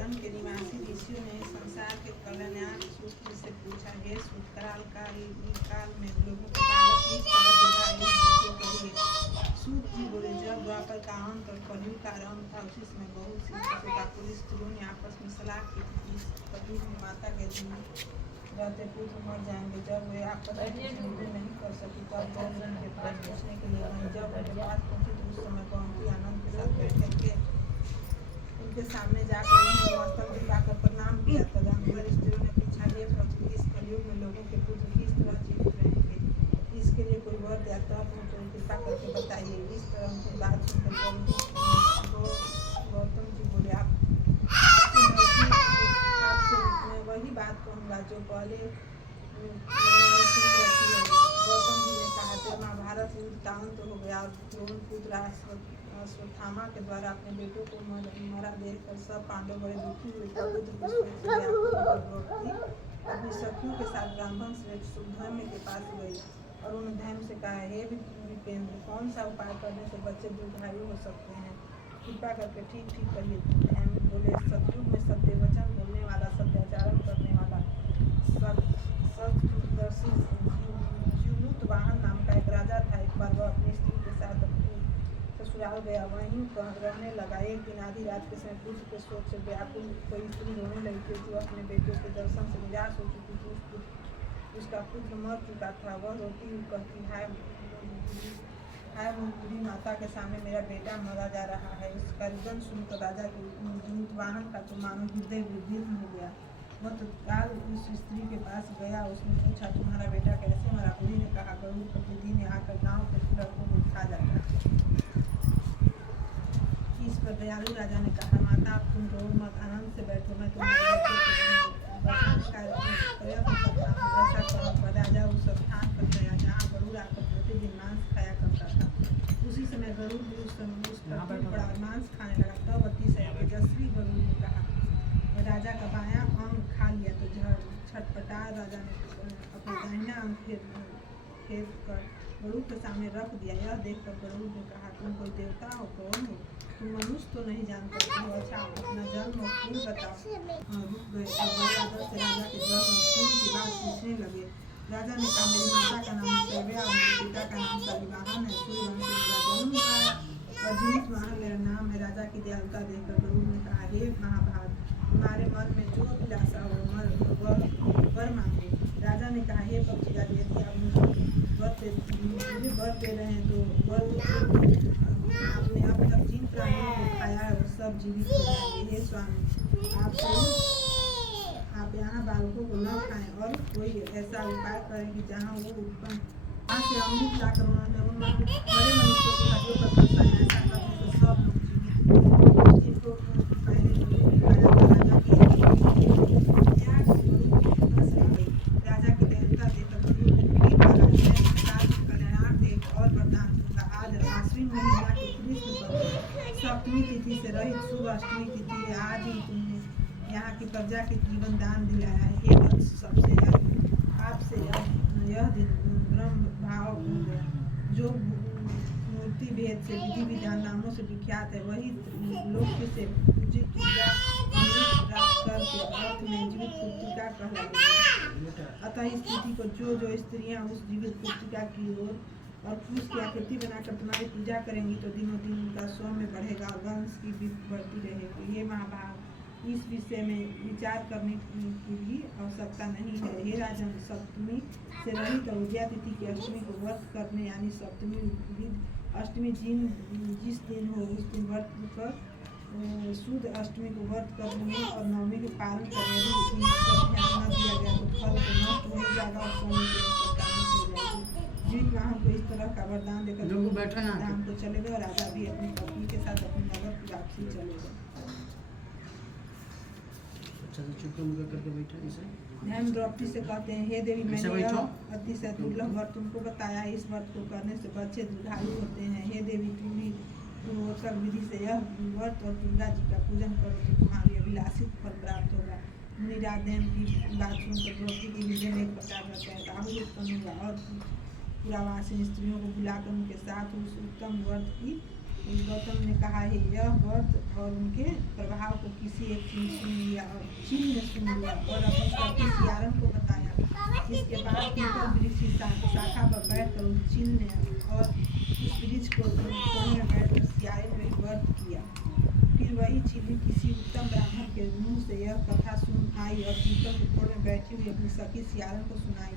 कालन के निवासी ऋषियों ने संसार के कल्याण सूत्र से पूछा, हे सूत, काल में लोगों के बालक इस तरह विवाह करिए। सूत जी बोले, जब द्वापर का अंत और कलयुग का आरंभ था, उसी समय बहुत सी पशुपाकुल स्त्रियों ने आपस में सलाह की थी, इस कलयुग में माता के दिन रहते पुत्र मर जाएंगे। जब वे आपस में युद्ध नहीं कर सकी तब गौतम उनके पास पूछने के लिए गई। जब उनके पास पहुंची तो उस समय कौनती आनंद के साथ बैठे थे। उनके सामने जाकर उन्होंने मस्तक झुकाकर प्रणाम किया। तदनंतर स्त्रियों ने पूछा, हे प्रभु, इस कलयुग में लोगों के पुत्र किस तरह जीवित रहेंगे? इसके लिए कोई वर या तप हो तो कृपा करके बताइए। इस तरह की बात सुनकर गौतम जी बोले, आपसे मैं वही बात कहूँगा जो पहले मैंने सुनी रखी है। गौतम जी ने कहा, जब महाभारत युद्ध का अंत हो गया और द्रोण पुत्र अश्वत्थामा के द्वारा अपने बेटों को मरा देखकर सब पांडव बड़े दुखी हुए। अपनी सखियों के साथ ब्राह्मण श्रेष्ठ सुधर्म के पास गई और उन्होंने धैर्य से कहा, हे विपेंद्र, कौन सा उपाय करने से बच्चे दीर्घायु हो सकते हैं? कृपा करके ठीक करिए। धैर्य बोले, सतयुग में सत्य वचन बोलने वाला, सत्याचारण करने वाला सत्दर्शी जीवलुत वाहन नाम का एक राजा था। एक बार वह अपनी स्त्री के साथ अपने ससुराल गया, वहीं रहने लगा। एक दिन आधी रात के समय पुत्र के शोक से व्याकुल कोई स्त्री रोने लगी थी, जो अपने बेटों के दर्शन से निराश हो चुकी थी। उसका पुत्र मर चुका था। वह रोती हुई कहती, हाय बुरी माता के सामने मेरा बेटा मरा जा रहा है। इसका रुदन सुनकर राजा के जीवितवाहन का तो मानो हृदय विदीर्ण हो गया। वह तत्काल उस स्त्री के पास गया। उसने पूछा, तुम्हारा बेटा कैसे मरा? बुढ़ी ने कहा, गरुड़ प्रतिदिन आकर गाँव के लड़कों को खा जाता है। इस पर दयालु राजा ने कहा, माता अब तुम रो मत, आनंद से बैठो, मैं तुम्हारे बचाने का प्रयत्न करता हूँ। ऐसा कहकर राजा उस स्थान पर गया जहाँ गरुड़ आकर प्रतिदिन मांस खाया करता था। उसी समय गरुड़ भी उस पर पड़ा और मांस खाने लगा। तब अति तेजस्वी गरुड़ ने कहा, राजा का बायां अंग खा लिया। तो छटपटा राजा ने अपना दाहिना अंग फेर कर गरुड़ के सामने रख दिया। यह देखकर गरुड़ ने कहा, तुम कोई देवता हो? कौन हो तुम? मनुष्य तो नहीं जानते हो। अच्छा, अपना जन्म और कुल बताओ। रुक गए और राजा से राजा के जन्म और कुल की बात पूछने लगे। राजा ने कहा, मेरी माता का नाम शैव्या और मेरे पिता का नाम शालिवाहन है। सूर्यवंश से मेरा जन्म हुआ और जीवितवाहन मेरा नाम है। राजा की दयालुता देखकर गरुड़ ने कहा, हे महाभाग, तुम्हारे मन में जो अभिलाषा हो वर मांगे। राजा ने कहा, हे पक्षीराज, यदि आप मुझे वर दे रहे हैं तो आपने अब तक जिन प्राणियों को खाया है वो सब जीवित हो जाएंगे। हे स्वामी, आप यहाँ बालकों को न खाएं और कोई ऐसा उपाय करें कि जहाँ वो उत्पन्न वहाँ से अमृत लाकर उन्होंने बड़े मनुष्यों के हड्डियों पर फंसाया। ऐसा करने से सब लोग जीवित हो। राजा की दयालुता देखकर कल्याणार्थ एक और वरदान दूंगा। आज आश्विन महीना की कृष्ण सप्तमी तिथि से रहित शुभ अष्टमी तिथि है। आज ही तुमने यहाँ की प्रजा के जीवन दान दिलाया है। हे वत्स, आपसे यह दिन ब्रह्म भाव हो गया। जो मूर्ति भेद से विधि विधान नामों से विख्यात है, वही लोक से पूजित पूजा अमृत प्राप्त करके अर्थ में जीवित पुत्रिका कहलाएगी। अतः इस तिथि को जो स्त्रियां उस जीवित पुत्रिका की ओर और पुरुष की आकृति बनाकर तुम्हारी पूजा करेंगी तो दिनों दिन उनका सौम्य बढ़ेगा और वंश की भी बढ़ती रहेगी। ये महाभाग, इस विषय में विचार करने की भी आवश्यकता नहीं है। हे राजन, सप्तमी से रहित और उदया तिथि की अष्टमी को व्रत करने, यानी सप्तमी अष्टमी जिस दिन हो उस दिन व्रत कर शुद्ध अष्टमी को व्रत करने और नवमी के पालन करने। यदि इन पर ध्यान न दिया गया तो फल को नष्ट हो जाएगा और स्वामी की आवश्यकता हो जाएगी। जीवितवाहन को इस तरह का वरदान देकर धाम को चले गए और राजा भी अपनी पत्नी के साथ अपने नगर की वापसी चले गए। ध्यान द्रौपदी से कहते हैं, हे देवी, मैंने यह अतिशय दुर्लभ व्रत तुमको बताया। इस व्रत को करने से बच्चे दीर्घायु होते हैं। हे देवी, तुम भी पूर्वोत्तर विधि से यह व्रत और दुर्गा जी का पूजन करो तो तुम्हारी अभिलाषित फल प्राप्त होगा। मुनिराज की बात सुनकर द्रौपदी के हृदय में एक प्रकार का राहुल उत्पन्न हुआ और पुरावासिनी स्त्रियों को बुलाकर उनके साथ उस उत्तम व्रत की गौतम ने कहा है, यह व्रत और उनके प्रभाव को को किसी एक चीज सुन लिया और चील ने सुन लिया और अपनी सखी सियारन को बताया। इसके बाद पीपल वृक्ष की शाखा पर बैठकर उस चील ने और उस वृक्ष को कोने में बैठकर सियारन में व्रत किया। फिर वही चीली किसी उत्तम ब्राह्मण के मुंह से यह कथा सुन आई और पीपल के कोण में बैठी हुई अपनी सखी सियारन को सुनाई।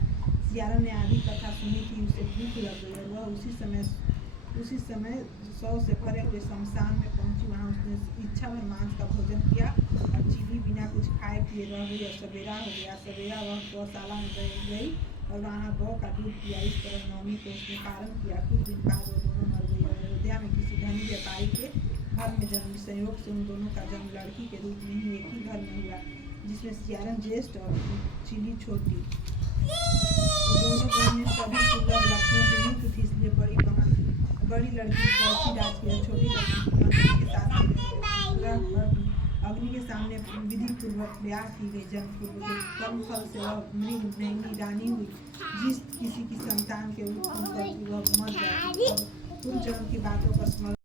सियारन ने आधी कथा सुनी थी, उसे भूख लग गई और वह उसी समय 100 से भरे हुए शमशान में पहुंची। वहां उसने इच्छा भर मांस का भोजन किया और चीली बिना कुछ खाए पिए रह गई और सवेरा हो गया। सवेरा वह गौशाला में गई और वहाँ गौ का दूध पिया। इस तरह नवमी को उसने पारण किया। कुछ दिन बाद वो दोनों मर गई और अयोध्या में किसी धनी व्यापारी के घर में जन्म। संयोग से उन दोनों का जन्म लड़की के रूप में ही एक ही घर में हुआ, जिसमें सियारन ज्येष्ठ और चीली छोटी। दोनों घर में सभी सुंदर लक्ष्मण से युक्त थी, इसलिए बड़ी लड़की कौशी राज की और छोटी लड़की के साथ अग्नि के सामने विधि पूर्वक ब्याह की गई। जन्म पूर्व के कर्म फल से वह मृग नैनी रानी हुई। जिस किसी की संतान के उत्पन्न करती वह मर जाती और पूर्व जन्म की बातों का स्मरण